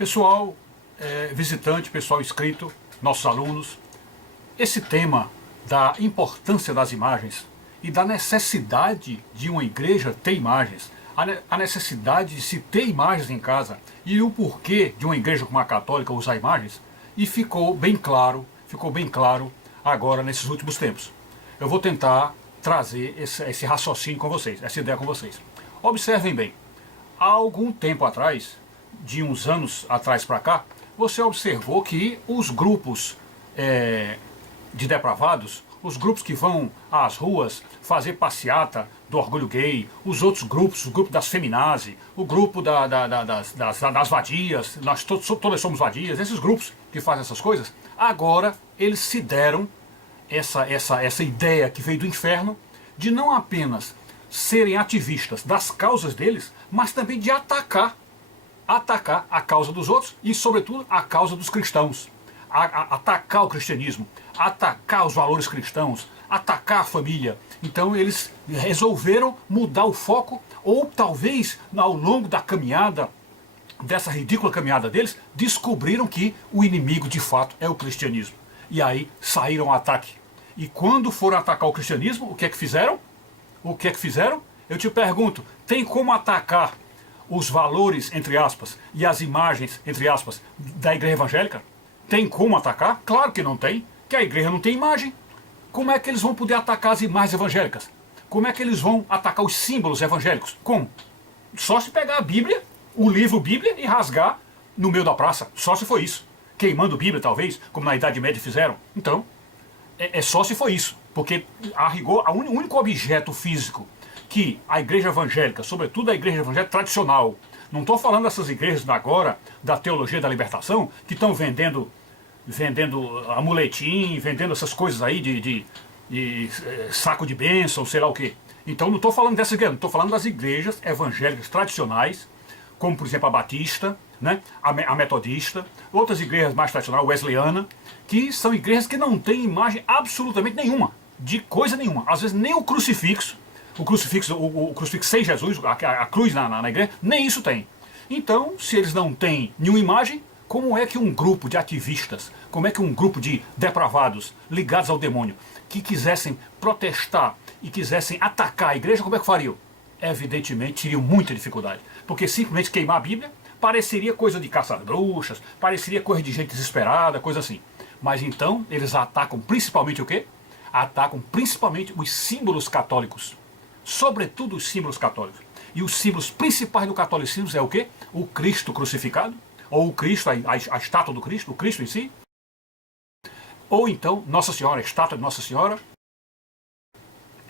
Pessoal visitante, pessoal inscrito, nossos alunos, esse tema da importância das imagens e da necessidade de uma igreja ter imagens, a necessidade de se ter imagens em casa e o porquê de uma igreja como a católica usar imagens, e ficou bem claro agora nesses últimos tempos. Eu vou tentar trazer esse raciocínio com vocês, essa ideia com vocês. Observem bem, há algum tempo atrás, de uns anos atrás para cá, você observou que os grupos de depravados, os grupos que vão às ruas fazer passeata do orgulho gay, os outros grupos, o grupo das feminazes, o grupo das vadias, nós todas somos vadias, esses grupos que fazem essas coisas, agora eles se deram essa ideia que veio do inferno de não apenas serem ativistas das causas deles, mas também de atacar a causa dos outros e, sobretudo, a causa dos cristãos. Atacar o cristianismo, atacar os valores cristãos, atacar a família. Então eles resolveram mudar o foco, ou talvez ao longo da caminhada, dessa ridícula caminhada deles, descobriram que o inimigo de fato é o cristianismo. E aí saíram ao ataque. E quando foram atacar o cristianismo, o que é que fizeram? O que é que fizeram? Eu te pergunto, tem como atacar os valores, entre aspas, e as imagens, entre aspas, da igreja evangélica? Tem como atacar? Claro que não tem, que a igreja não tem imagem. Como é que eles vão poder atacar as imagens evangélicas? Como é que eles vão atacar os símbolos evangélicos? Como? Só se pegar a Bíblia, o livro Bíblia, e rasgar no meio da praça. Só se for isso. Queimando Bíblia, talvez, como na Idade Média fizeram. Então, é só se for isso. Porque, a rigor, o único objeto físico que a igreja evangélica, sobretudo a igreja evangélica tradicional, não estou falando dessas igrejas agora, da teologia da libertação, que estão vendendo amuletim, vendendo essas coisas aí de saco de bênção, sei lá o quê. Então não estou falando dessas igrejas, estou falando das igrejas evangélicas tradicionais, como por exemplo a Batista, né, a Metodista, outras igrejas mais tradicionais, Wesleyana, que são igrejas que não têm imagem absolutamente nenhuma, de coisa nenhuma. Às vezes nem o crucifixo sem Jesus, a cruz na igreja, nem isso tem. Então, se eles não têm nenhuma imagem, como é que um grupo de ativistas, como é que um grupo de depravados ligados ao demônio, que quisessem protestar e quisessem atacar a igreja, como é que fariam? Evidentemente, teriam muita dificuldade. Porque simplesmente queimar a Bíblia pareceria coisa de caça-bruxas, pareceria coisa de gente desesperada, coisa assim. Mas então, eles atacam principalmente o quê? Atacam principalmente os símbolos católicos. Sobretudo os símbolos católicos. E os símbolos principais do catolicismo é o quê? O Cristo crucificado, ou o Cristo, a estátua do Cristo, o Cristo em si, ou então Nossa Senhora, a estátua de Nossa Senhora,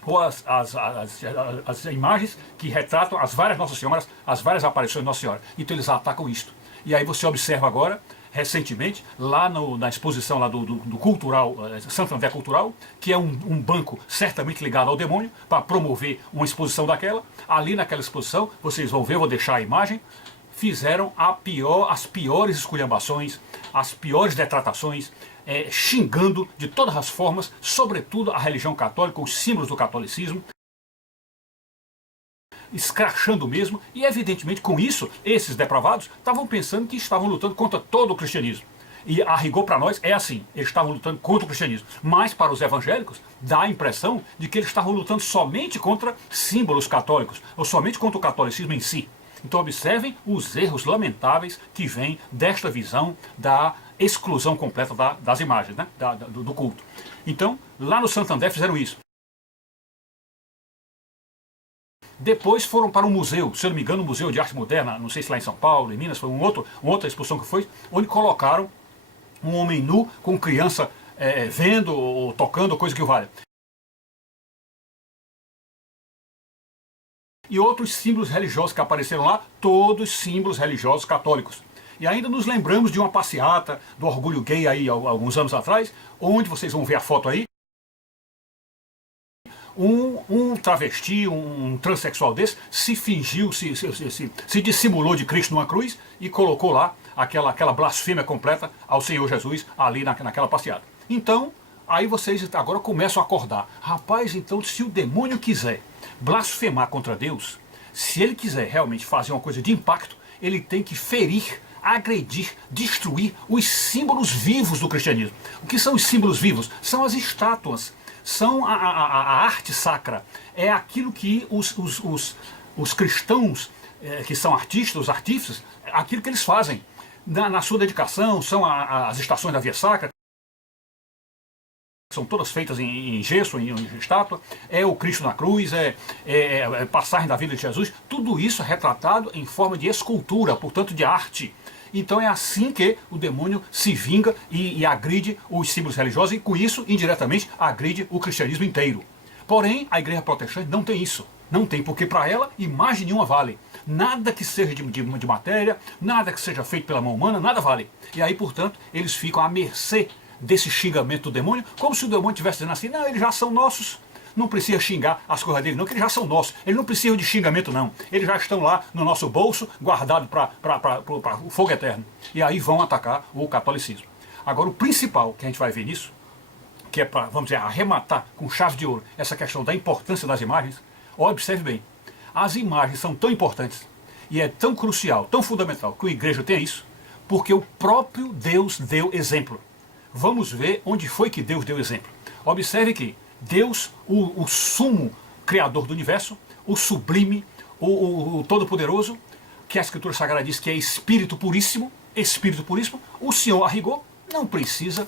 ou as imagens que retratam as várias Nossas Senhoras, as várias aparições de Nossa Senhora. Então eles atacam isto. E aí você observa agora, recentemente, lá na exposição lá do Cultural, Santander Cultural, que é um banco certamente ligado ao demônio, para promover uma exposição daquela. Ali naquela exposição, vocês vão ver, vou deixar a imagem, fizeram as piores esculhambações, as piores detratações, xingando de todas as formas, sobretudo a religião católica, os símbolos do catolicismo, escrachando mesmo, e evidentemente com isso, esses depravados estavam pensando que estavam lutando contra todo o cristianismo. E a rigor para nós é assim, eles estavam lutando contra o cristianismo. Mas para os evangélicos, dá a impressão de que eles estavam lutando somente contra símbolos católicos, ou somente contra o catolicismo em si. Então observem os erros lamentáveis que vêm desta visão da exclusão completa das imagens, né? do culto. Então, lá no Santander fizeram isso. Depois foram para um museu, se eu não me engano, um museu de arte moderna, não sei se lá em São Paulo, em Minas, foi uma outra exposição que foi, onde colocaram um homem nu com criança vendo ou tocando, coisa que o valha. E outros símbolos religiosos que apareceram lá, todos símbolos religiosos católicos. E ainda nos lembramos de uma passeata do orgulho gay aí alguns anos atrás, onde vocês vão ver a foto aí, um travesti, um transexual desse, se fingiu, se dissimulou de Cristo numa cruz e colocou lá aquela blasfêmia completa ao Senhor Jesus ali naquela passeata. Então, aí vocês agora começam a acordar. Rapaz, então se o demônio quiser blasfemar contra Deus, se ele quiser realmente fazer uma coisa de impacto, ele tem que ferir agredir, destruir os símbolos vivos do cristianismo. O que são os símbolos vivos? São as estátuas, são a arte sacra. É aquilo que os cristãos, que são artistas, os artífices, aquilo que eles fazem. Na sua dedicação, são as estações da Via Sacra, são todas feitas em gesso, em estátua, é o Cristo na cruz, é passagem da vida de Jesus, tudo isso é retratado em forma de escultura, portanto de arte. Então é assim que o demônio se vinga e agride os símbolos religiosos e com isso, indiretamente, agride o cristianismo inteiro. Porém, a igreja protestante não tem isso. Não tem, porque para ela imagem nenhuma vale. Nada que seja de matéria, nada que seja feito pela mão humana, nada vale. E aí, portanto, eles ficam à mercê desse xingamento do demônio, como se o demônio estivesse dizendo assim, não, eles já são nossos, não precisa xingar as coisas dele não, que eles já são nossos, eles não precisam de xingamento não, eles já estão lá no nosso bolso, guardados para o fogo eterno. E aí vão atacar o catolicismo. Agora o principal que a gente vai ver nisso, que é para, vamos dizer, arrematar com chave de ouro essa questão da importância das imagens, observe bem, as imagens são tão importantes, e é tão crucial, tão fundamental, que a igreja tenha isso, porque o próprio Deus deu exemplo. Vamos ver onde foi que Deus deu exemplo. Observe que Deus, o sumo criador do universo, o sublime, o todo-poderoso, que a Escritura Sagrada diz que é Espírito puríssimo, o Senhor, a rigor, não precisa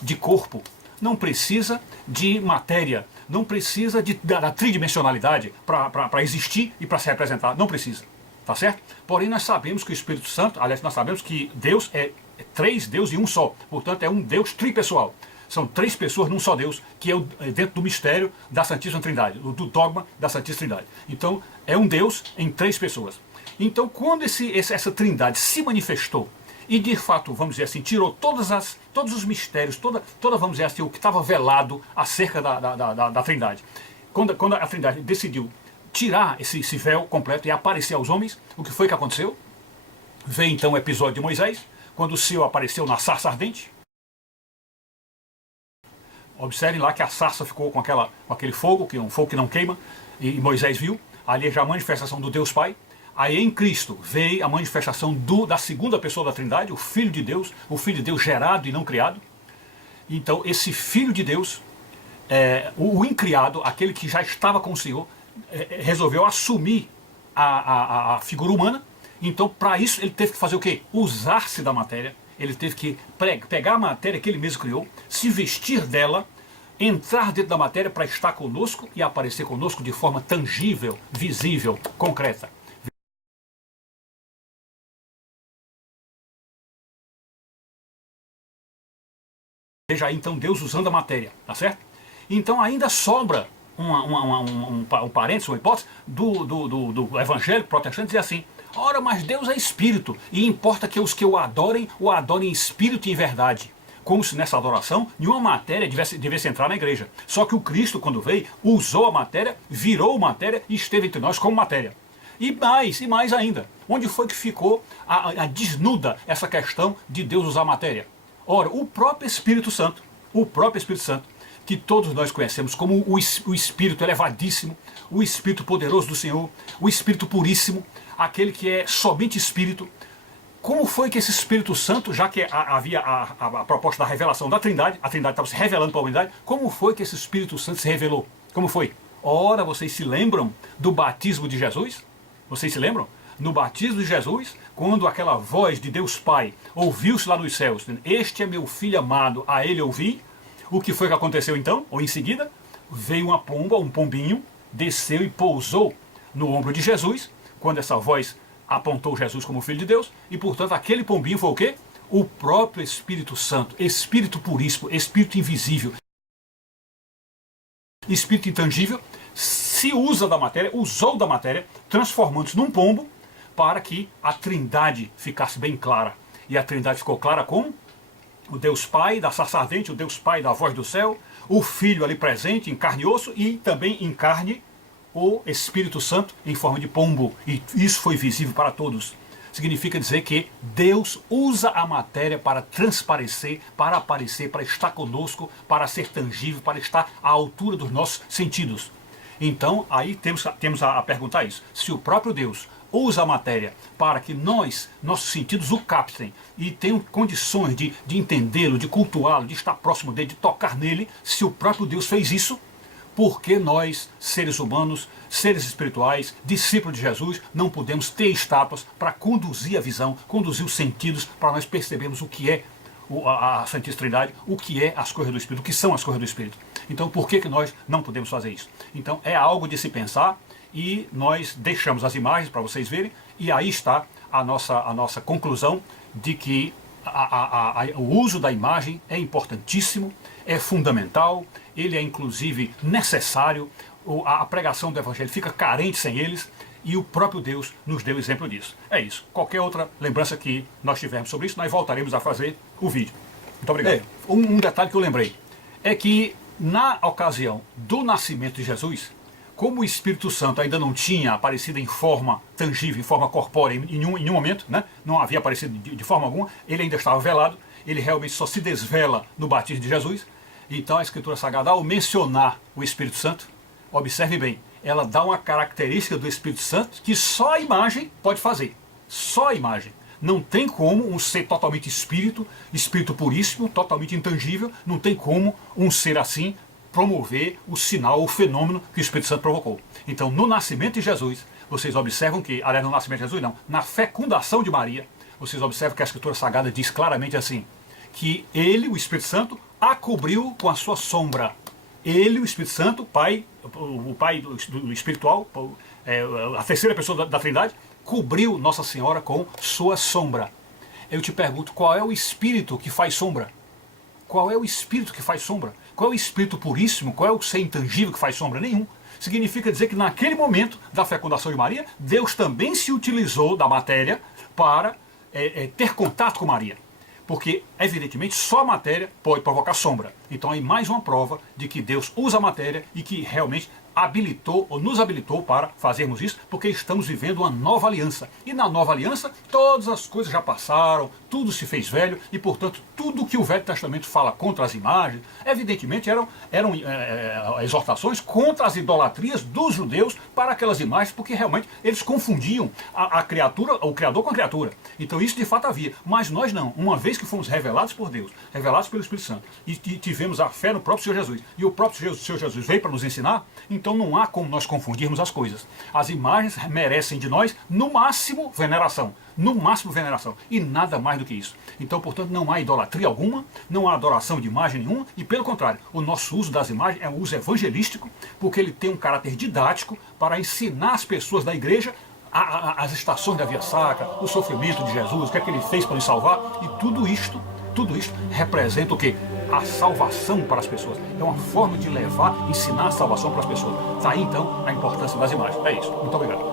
de corpo, não precisa de matéria, não precisa da tridimensionalidade para existir e para se representar, não precisa, tá certo? Porém nós sabemos que o Espírito Santo, aliás nós sabemos que Deus é três deuses em um só, portanto é um Deus tripessoal. São três pessoas num só Deus, que é dentro do mistério da Santíssima Trindade, do dogma da Santíssima Trindade. Então é um Deus em três pessoas. Então quando essa Trindade se manifestou e de fato, vamos dizer assim, tirou todos os mistérios, vamos dizer assim, o que estava velado acerca da Trindade. Quando a Trindade decidiu tirar esse véu completo e aparecer aos homens, o que foi que aconteceu? Veio então o episódio de Moisés, quando o Senhor apareceu na sarça ardente. Observem lá que a sarça ficou com aquele fogo, que é um fogo que não queima, e Moisés viu, ali já a manifestação do Deus Pai. Aí em Cristo veio a manifestação da segunda pessoa da Trindade, o Filho de Deus gerado e não criado. Então esse Filho de Deus, o incriado, aquele que já estava com o Senhor, resolveu assumir a figura humana. Então para isso ele teve que fazer o quê? Usar-se da matéria, ele teve que pegar a matéria que ele mesmo criou, se vestir dela, entrar dentro da matéria para estar conosco e aparecer conosco de forma tangível, visível, concreta. Veja aí então Deus usando a matéria, tá certo? Então ainda sobra um parênteses, uma hipótese do evangelho protestante dizer assim, ora, mas Deus é espírito e importa que os que o adorem em espírito e em verdade. Como se nessa adoração nenhuma matéria devesse entrar na igreja. Só que o Cristo, quando veio, usou a matéria, virou matéria e esteve entre nós como matéria. E mais ainda, onde foi que ficou a desnuda essa questão de Deus usar a matéria? Ora, o próprio Espírito Santo, que todos nós conhecemos como o Espírito elevadíssimo, o Espírito poderoso do Senhor, o Espírito puríssimo, aquele que é somente Espírito. Como foi que esse Espírito Santo, já que havia a proposta da revelação da Trindade, a Trindade estava se revelando para a humanidade, como foi que esse Espírito Santo se revelou? Como foi? Ora, vocês se lembram do batismo de Jesus? Vocês se lembram? No batismo de Jesus, quando aquela voz de Deus Pai ouviu-se lá nos céus, este é meu filho amado, a ele ouvi, o que foi que aconteceu então? Ou em seguida, veio uma pomba, um pombinho, desceu e pousou no ombro de Jesus, quando essa voz apontou Jesus como Filho de Deus, e portanto aquele pombinho foi o quê? O próprio Espírito Santo, Espírito puríssimo, Espírito invisível, Espírito intangível, se usa da matéria, usou da matéria, transformando-se num pombo, para que a Trindade ficasse bem clara. E a Trindade ficou clara como? O Deus Pai da sarça ardente, o Deus Pai da voz do céu, o Filho ali presente em carne e osso e também em carne o Espírito Santo em forma de pombo. E isso foi visível para todos. Significa dizer que Deus usa a matéria para transparecer, para aparecer, para estar conosco, para ser tangível, para estar à altura dos nossos sentidos. Então, aí temos a perguntar isso. Se o próprio Deus usa a matéria para que nossos sentidos o captem e tenham condições de entendê-lo, de cultuá-lo, de estar próximo dele, de tocar nele, se o próprio Deus fez isso, por que nós, seres humanos, seres espirituais, discípulos de Jesus, não podemos ter estátuas para conduzir a visão, conduzir os sentidos, para nós percebermos o que é a Santíssima Trindade, o que é as coisas do Espírito, o que são as coisas do Espírito. Então, por que nós não podemos fazer isso? Então, é algo de se pensar e nós deixamos as imagens para vocês verem, e aí está a nossa conclusão de que o uso da imagem é importantíssimo, é fundamental, ele é inclusive necessário, a pregação do Evangelho fica carente sem eles, e o próprio Deus nos deu exemplo disso. É isso. Qualquer outra lembrança que nós tivermos sobre isso, nós voltaremos a fazer o vídeo. Muito obrigado. Um detalhe que eu lembrei, é que na ocasião do nascimento de Jesus, como o Espírito Santo ainda não tinha aparecido em forma tangível, em forma corpórea, em nenhum momento, né? Não havia aparecido de forma alguma, ele ainda estava velado, ele realmente só se desvela no batismo de Jesus. Então a Escritura Sagrada, ao mencionar o Espírito Santo, observe bem, ela dá uma característica do Espírito Santo que só a imagem pode fazer. Só a imagem. Não tem como um ser totalmente espírito puríssimo, totalmente intangível, não tem como um ser assim promover o sinal, o fenômeno que o Espírito Santo provocou. Então, no nascimento de Jesus, vocês observam que, aliás, no nascimento de Jesus não, na fecundação de Maria, vocês observam que a Escritura Sagrada diz claramente assim, que ele, o Espírito Santo, a cobriu com a sua sombra. Ele, o Espírito Santo, o Pai do espiritual, a terceira pessoa da Trindade, cobriu Nossa Senhora com sua sombra. Eu te pergunto, qual é o Espírito que faz sombra? Qual é o Espírito que faz sombra? Qual é o Espírito puríssimo? Qual é o ser intangível que faz sombra? Nenhum. Significa dizer que naquele momento da fecundação de Maria, Deus também se utilizou da matéria para ter contato com Maria. Porque, evidentemente, só a matéria pode provocar sombra. Então, é mais uma prova de que Deus usa a matéria e que realmente habilitou ou nos habilitou para fazermos isso, porque estamos vivendo uma nova aliança. E na nova aliança, todas as coisas já passaram, tudo se fez velho, e, portanto, tudo que o Velho Testamento fala contra as imagens, evidentemente eram exortações contra as idolatrias dos judeus para aquelas imagens, porque realmente eles confundiam a criatura, o Criador com a criatura. Então isso de fato havia. Mas nós não. Uma vez que fomos revelados por Deus, revelados pelo Espírito Santo, e tivemos a fé no próprio Senhor Jesus, e o próprio Senhor Jesus veio para nos ensinar, então não há como nós confundirmos as coisas. As imagens merecem de nós, no máximo, veneração. No máximo, veneração. E nada mais do que isso. Então, portanto, não há idolatria alguma, não há adoração de imagem nenhuma, e pelo contrário, o nosso uso das imagens é um uso evangelístico, porque ele tem um caráter didático para ensinar as pessoas da igreja as estações da via sacra, o sofrimento de Jesus, o que é que ele fez para nos salvar, e tudo isto representa o quê? A salvação para as pessoas. É uma forma de levar, ensinar a salvação para as pessoas. Está aí então a importância das imagens. É isso. Muito obrigado.